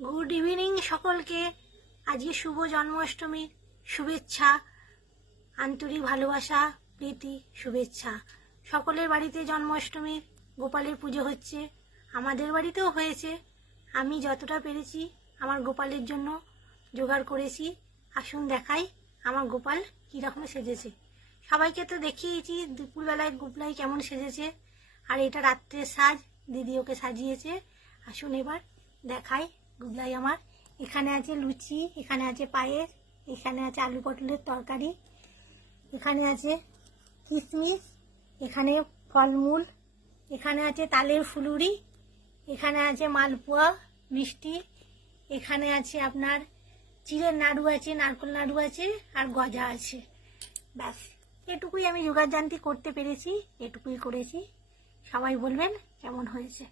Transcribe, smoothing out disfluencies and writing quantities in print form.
Good evening সকলকে। আজকে শুভ জন্মাষ্টমীর শুভেচ্ছা, আন্তরিক ভালোবাসা, প্রীতি, শুভেচ্ছা। সকলের বাড়িতে জন্মাষ্টমীর গোপালের পুজো হচ্ছে, আমাদের বাড়িতেও হয়েছে। আমি যতটা পেরেছি আমার গোপালের জন্য জোগাড় করেছি। আসুন দেখাই আমার গোপাল কীরকম সেজেছে। সবাইকে তো দেখিয়েছি দুপুরবেলায় গোপাল কেমন সেজেছে, আর এটা রাত্রের সাজ, দিদি ওকে সাজিয়েছে। আসুন এবার দেখাই গুবলাই আমার। এখানে আছে লুচি, এখানে আছে পায়েস, এখানে আছে আলু পটলের তরকারি, এখানে আছে কিশমিশ, এখানে ফলমূল, এখানে আছে তালের ফুলুরি, এখানে আছে মালপোয়া মিষ্টি, এখানে আছে আপনার চিড়ের নাড়ু আছে, নারকেল নাড়ু আছে, আর গজা আছে। ব্যাস এটুকুই আমি জোগাড় জান্তি করতে পেরেছি, এটুকুই করেছি। সবাই বলবেন কেমন হয়েছে।